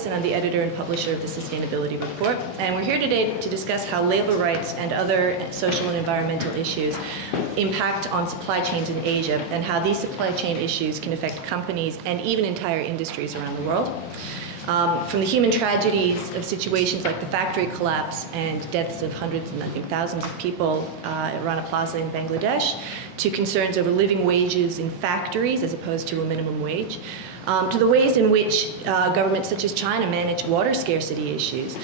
Marcus, and I'm the editor and publisher of the Sustainability Report. And we're here today to discuss how labor rights and other social and environmental issues impact on supply chains in Asia, and how these supply chain issues can affect companies and even entire industries around the world. From the human tragedies of situations like the factory collapse and deaths of hundreds and I think thousands of people at Rana Plaza in Bangladesh, to concerns over living wages in factories as opposed to a minimum wage, to the ways in which governments such as China manage water scarcity issues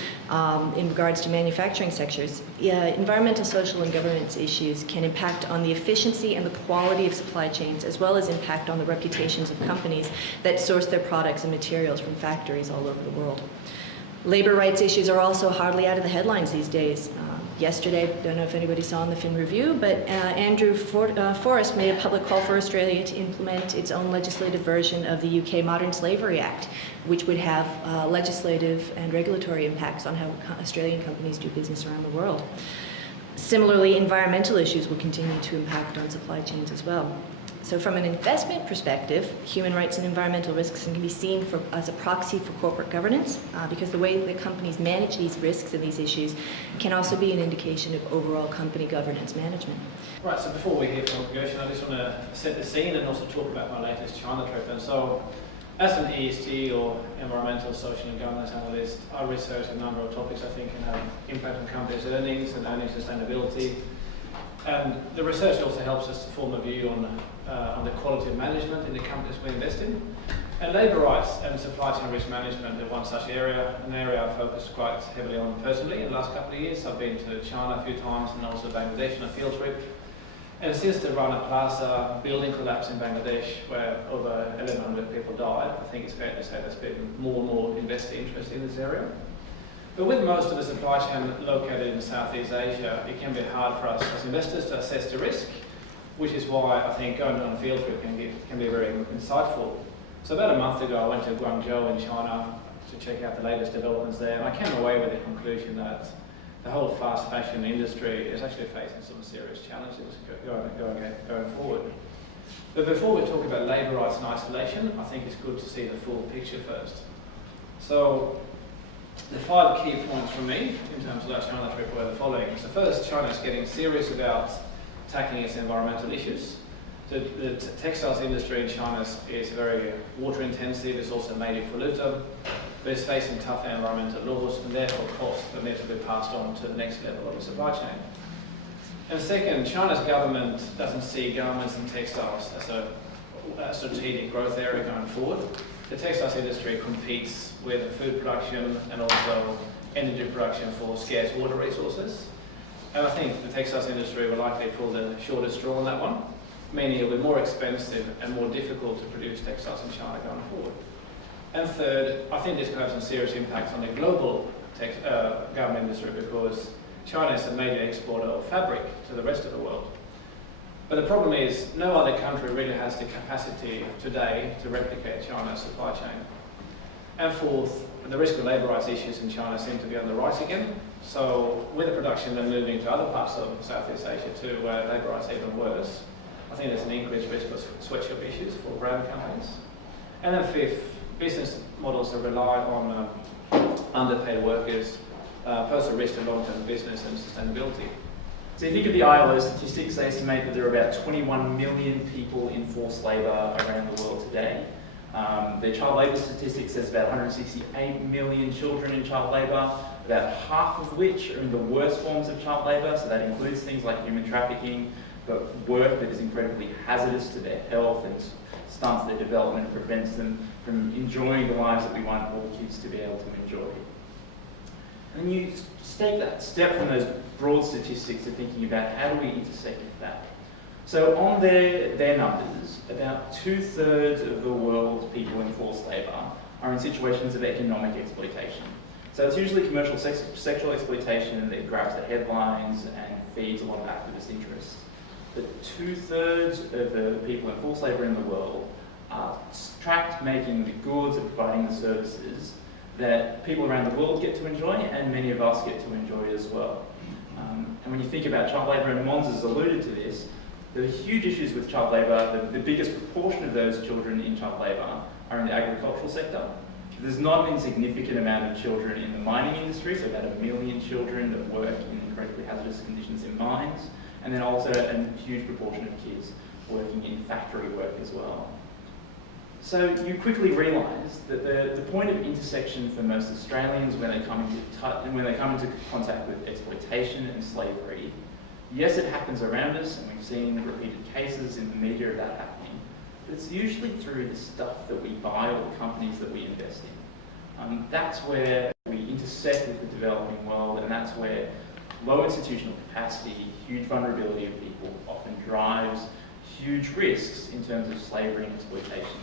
in regards to manufacturing sectors. Environmental, social, and governance issues can impact on the efficiency and the quality of supply chains, as well as impact on the reputations of companies that source their products and materials from factories all over the world. Labor rights issues are also hardly out of the headlines these days. Yesterday, I don't know if anybody saw in the Fin Review, but Andrew Forrest made a public call for Australia to implement its own legislative version of the UK Modern Slavery Act, which would have legislative and regulatory impacts on how Australian companies do business around the world. Similarly, environmental issues will continue to impact on supply chains as well. So from an investment perspective, human rights and environmental risks can be seen as a proxy for corporate governance, because the way that companies manage these risks and these issues can also be an indication of overall company governance management. Right, so before we hear from Gershon, I just want to set the scene and also talk about my latest China trip. And so, as an ESG or environmental, social and governance analyst, I research a number of topics I think can have impact on companies' earnings and earning sustainability. And the research also helps us to form a view on the quality of management in the companies we invest in. And labour rights and supply chain risk management are one such area, an area I've focused quite heavily on personally in the last couple of years. I've been to China a few times and also Bangladesh on a field trip. And since the Rana Plaza building collapse in Bangladesh, where over 1,100 people died, I think it's fair to say there's been more and more investor interest in this area. But with most of the supply chain located in Southeast Asia, it can be hard for us as investors to assess the risk, which is why I think going on a field trip can be very insightful. So about a month ago, I went to Guangzhou in China to check out the latest developments there, and I came away with the conclusion that the whole fast fashion industry is actually facing some serious challenges going forward. But before we talk about labour rights in isolation, I think it's good to see the full picture first. So, the 5 key points from me in terms of that China trip were the following. So first, China is getting serious about tackling its environmental issues. The textiles industry in China is very water intensive, it's also a major polluter, but it's facing tougher environmental laws and therefore costs that need to be passed on to the next level of the supply chain. And second, China's government doesn't see garments and textiles as a strategic growth area going forward. The textiles industry competes with food production and also energy production for scarce water resources. And I think the textiles industry will likely pull the shortest straw on that one, meaning it will be more expensive and more difficult to produce textiles in China going forward. And third, I think this could have some serious impacts on the global garment industry, because China is a major exporter of fabric to the rest of the world. But the problem is, no other country really has the capacity today to replicate China's supply chain. And fourth, the risk of labour rights issues in China seem to be on the rise again. So with the production then moving to other parts of Southeast Asia too, where labour rights are even worse, I think there's an increased risk of sweatshop issues for brand companies. And then fifth, business models that rely on underpaid workers pose a risk to long-term business and sustainability. So if you look at the ILO statistics, they estimate that there are about 21 million people in forced labour around the world today. The child labour statistics says about 168 million children in child labour, about half of which are in the worst forms of child labour, so that includes things like human trafficking, but work that is incredibly hazardous to their health and stunts their development, prevents them from enjoying the lives that we want all kids to be able to enjoy. And you take that step from those broad statistics to thinking about how do we intersect with that. So on their numbers, about 2/3 of the world's people in forced labour are in situations of economic exploitation. So it's usually commercial sexual exploitation that grabs the headlines and feeds a lot of activist interests. But 2/3 of the people in forced labour in the world are trapped making the goods and providing the services that people around the world get to enjoy, and many of us get to enjoy as well. And when you think about child labour, and Måns has alluded to this, there are huge issues with child labour. The biggest proportion of those children in child labour are in the agricultural sector. There's not an insignificant amount of children in the mining industry, so about 1 million children that work in incredibly hazardous conditions in mines, and then also a huge proportion of kids working in factory work as well. So you quickly realise that the point of intersection for most Australians when they come into contact with exploitation and slavery, yes, it happens around us, and we've seen repeated cases in the media of that happening, but it's usually through the stuff that we buy or the companies that we invest in. That's where we intersect with the developing world, and that's where low institutional capacity, huge vulnerability of people often drives huge risks in terms of slavery and exploitation.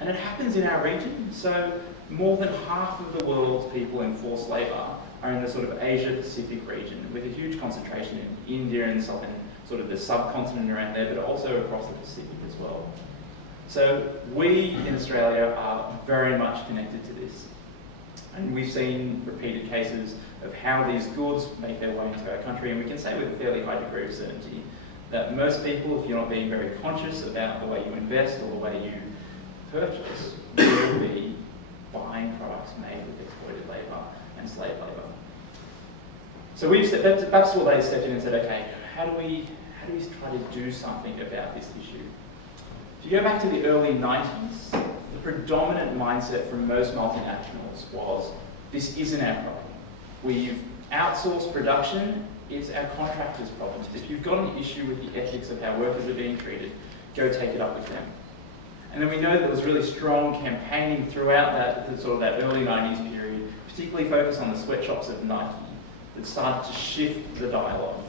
And it happens in our region, so more than half of the world's people in forced labour are in the sort of Asia-Pacific region, with a huge concentration in India and sort of the subcontinent around there, but also across the Pacific as well. So we in Australia are very much connected to this. And we've seen repeated cases of how these goods make their way into our country, and we can say with a fairly high degree of certainty that most people, if you're not being very conscious about the way you invest or the way you purchase, will be buying products made with exploited labour and slave labour. So that's what they stepped in and said, okay, how do we try to do something about this issue? If you go back to the early 90s, the predominant mindset from most multinationals was, this isn't our problem. We've outsourced production, it's our contractors' problems. If you've got an issue with the ethics of how workers are being treated, go take it up with them. And then we know that there was really strong campaigning throughout that early 90s period, particularly focused on the sweatshops of Nike, that started to shift the dialogue.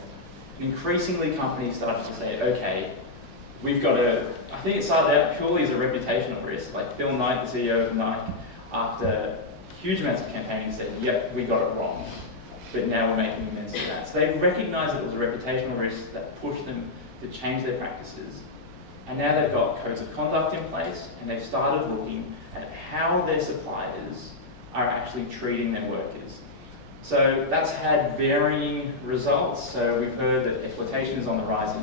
And increasingly companies started to say, okay, we've got I think it started out purely as a reputational risk, like Phil Knight, the CEO of Nike, after huge amounts of campaigning said, yep, we got it wrong, but now we're making amends for that. So they recognised that it was a reputational risk that pushed them to change their practices. And now they've got codes of conduct in place, and they've started looking at how their suppliers are actually treating their workers. So that's had varying results. So we've heard that exploitation is on the rise in